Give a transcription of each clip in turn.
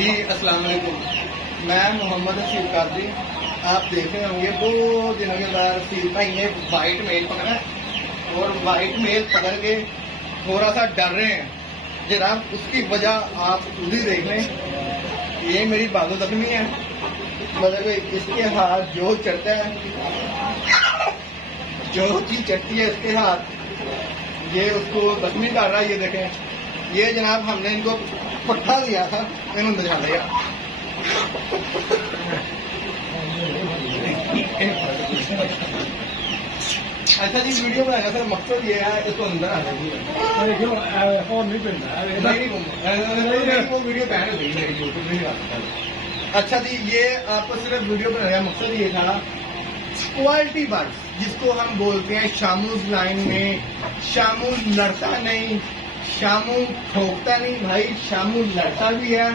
जी अस्सलाम वालेकुम। मैं मोहम्मद हसीब कादरी। आप देख रहे होंगे बहुत दिनों के बाद हसीब भाई ने वाइट मेल पकड़ा और वाइट मेल पकड़ के थोड़ा सा डर रहे हैं जनाब। उसकी वजह आप खुद ही देख लें। ये मेरी बाजू जख्मी है, मतलब इसके हाथ जो चढ़ता है, जो चीज चढ़ती है इसके हाथ, ये उसको जख्मी कर रहा है। ये देखें, ये जनाब हमने इनको पट्टा दिया था, इन्होंने बजा लिया। अच्छा जी, वीडियो बनाएगा सर, मकसद ये है इसको अंदर आ जाएगी और नहीं वो वीडियो बैन हो गई यूट्यूब नहीं आ सकता। अच्छा जी, ये आपको सिर्फ वीडियो बनाने का मकसद ये था, क्वालिटी बर्ड्स जिसको हम बोलते हैं शामूज लाइन में, शामू लड़ता नहीं, शामू ठोकता नहीं भाई, शामू लड़ता भी है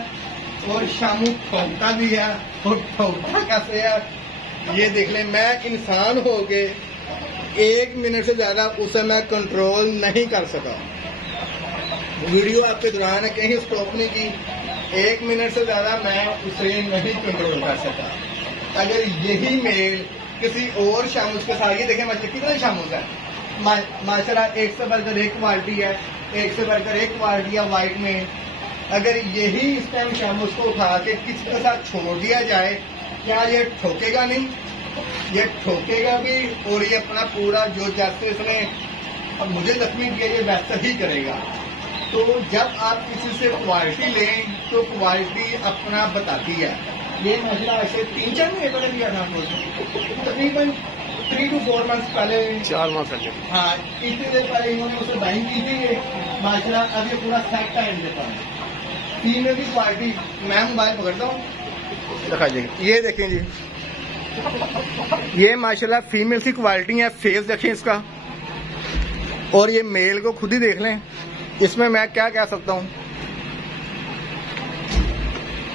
और शामू ठोकता भी है। और ठोकता कैसे है ये देख लें। मैं इंसान हो के 1 मिनट से ज्यादा उसे मैं कंट्रोल नहीं कर सका। वीडियो आपके दौरान है, कहीं स्टॉप नहीं की। 1 मिनट से ज्यादा मैं उसे नहीं कंट्रोल कर सका। अगर यही मेल किसी और शामूज के साथ, ये देखें माशा कितने शामूज है माशाल्लाह, एक से बढ़कर एक क्वालिटी है, एक से बढ़कर एक क्वालिटी है वाइट में। अगर यही इस टाइम शामूज को उठा के किसी के साथ छोड़ दिया जाए, क्या ये ठोकेगा नहीं? ये ठोकेगा भी और ये अपना पूरा जो जैसे इसने अब मुझे जख्मी किया ये वैसा ही करेगा। तो जब आप किसी से क्वालिटी लें तो क्वालिटी अपना बताती है। ये मसला ऐसे 3-4 महीने पहले दिया था आपको, तकरीबन 3 to 4 मंथ पहले, 4 माह पहले। हाँ, इतनी देर पहले इन्होंने उसे बाइंग की थी माशाल्लाह। अब ये पूरा सेट है इनके पास। फीमेल की क्वालिटी, मैं मोबाइल पकड़ता हूँ, दिखाइए। ये देखें जी, ये माशाल्लाह फीमेल की क्वालिटी है। फेस देखें इसका, और ये मेल को खुद ही देख लें। इसमें मैं क्या कह सकता हूँ,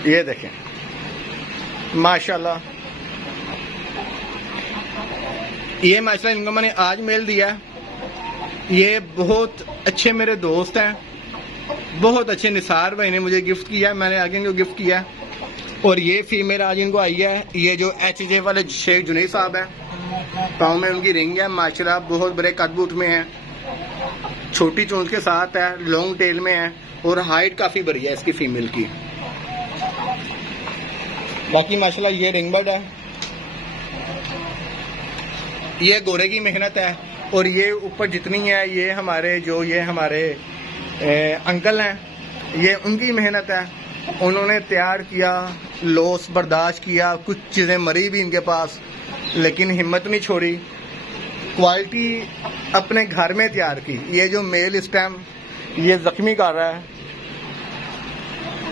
ये देखें माशाल्लाह। ये माशाल्लाह इनको मैंने आज मेल दिया। ये बहुत अच्छे मेरे दोस्त हैं, बहुत अच्छे। निसार भाई ने मुझे गिफ्ट किया, मैंने आगे इनको गिफ्ट किया। और ये फीमेल आज इनको आई है, ये जो HJ वाले शेख जुनैद साहब है, पाँव में उनकी रिंग है माशाल्लाह, बहुत बड़े कदबूट में है, छोटी चोंच के साथ है, लॉन्ग टेल में है और हाइट काफी बड़ी है इसकी फीमेल की। बाकी माशाल्लाह ये रिंग बर्ड है, ये गोरे की मेहनत है। और ये ऊपर जितनी है ये हमारे अंकल हैं, ये उनकी मेहनत है। उन्होंने तैयार किया, लॉस बर्दाश्त किया, कुछ चीज़ें मरी भी इनके पास, लेकिन हिम्मत नहीं छोड़ी, क्वालिटी अपने घर में तैयार की। ये जो मेल इस टाइम ये जख्मी कर रहा है,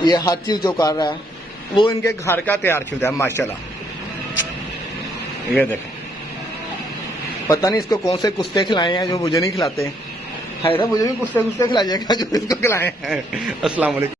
ये हर चीज़ जो कर रहा है वो इनके घर का तैयार शुदा है माशाल्लाह। ये देखें, पता नहीं इसको कौन से कुत्ते खिलाए हैं जो मुझे नहीं खिलाते। है ना, मुझे भी कुत्ते खिलाइएगा जो इसको खिलाए हैं। अस्सलाम वालेकुम।